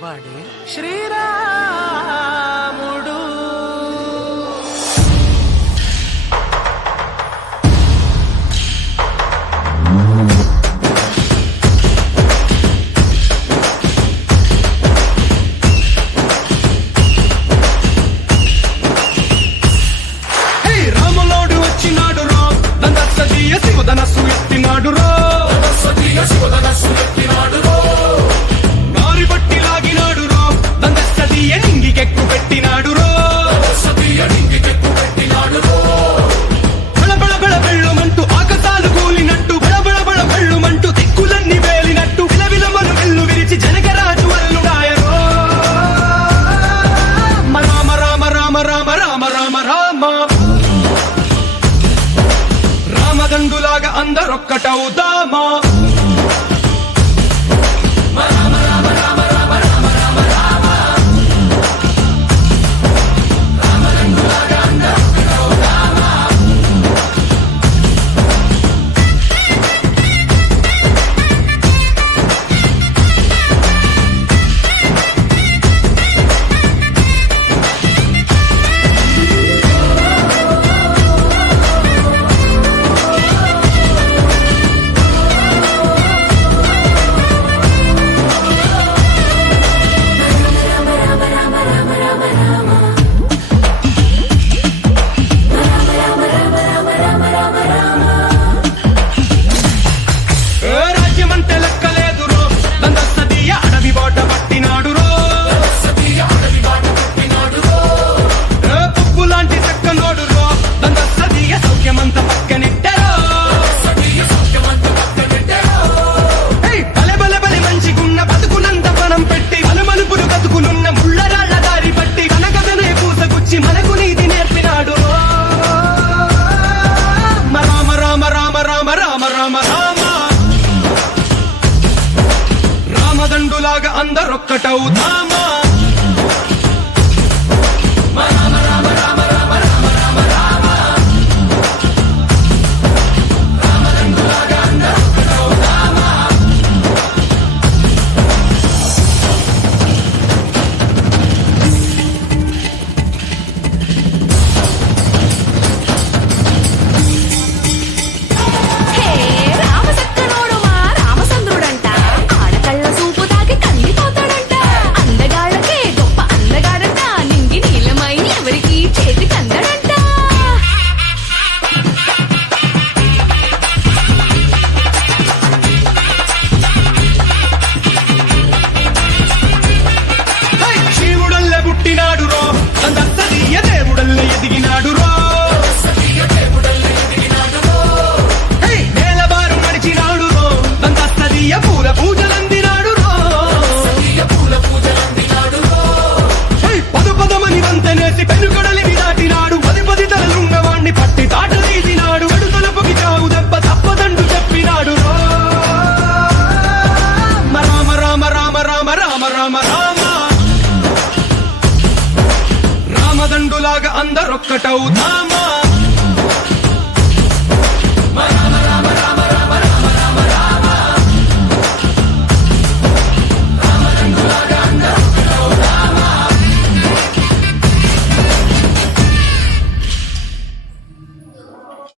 వాడే శ్రీరాముడు. రాములోడు వచ్చినాడు రో దందస్తీయ శివధనస్సు ఎత్తినాడు రో గారి బట్టి లాగినాడు రో దందస్తీయ నింగికెక్కు పెట్టినాడు రో బళబళ బళ బెళ్ళుమంటూ ఆకాశాలు కూలినట్టు బళబళ బళ బెళ్ళుమంటూ దిక్కులన్నీ వేలినట్టు విలవిలమలు వెల్లు విరిచి జనకరాజు అల్లుడాయరో రామ రామ రామ రామ రామ రామ రామ రామదండులాగా అందరొక్కటవుదామా. రాజ్యమంటే లెక్కలేదు రో దందస్తీయ అడవి బాట పట్టినాడు రో పువ్వు లాంటి చక్కనోడు రో దందస్తీయ సౌఖ్యమంత పక్కనెట్టరో బలె బలె బలి మంచిగున్న బతుకునంత పణం పెట్టి బలమలుపులు బతుకులున్న ముళ్ళరాళ్ల దారి పట్టి కనకదనే పూసగుచ్చి మనకు నీతి నేర్పినాడు రో రామ రామ రామ రామ రామ రామ రామ రామదండులాగా అందరొక్కటవుదామా. హే రామసక్కనోడు మా రామచంద్రుడంట, ఆడకళ్ళ సూపు తాకి కందిపోతాడంట, అందగాళ్ళకే గొప్ప అందగాడంట, నింగి నీలమై ఎవరికి చేతి కందడంట. శివుడల్లే పుట్టినాడు రో దందస్తీయ దేవుడల్లే ఎదిగినాడు రో నేలబారు నడిచినాడు రో దందస్తీయ పూల పూజలందినాడు రో పదు పదమని వంతనేసి పెనుగడలిని దాటినాడు పది పది తలలున్నవాణ్ణి పట్టి తాట తీసినాడు అడుగుల పొగి చావు దెబ్బ తప్పదండు చెప్పినాడు రో రామ రామ రామ రామ రామ రామ రామ రామదండులాగా అందరొక్కటవుదామా.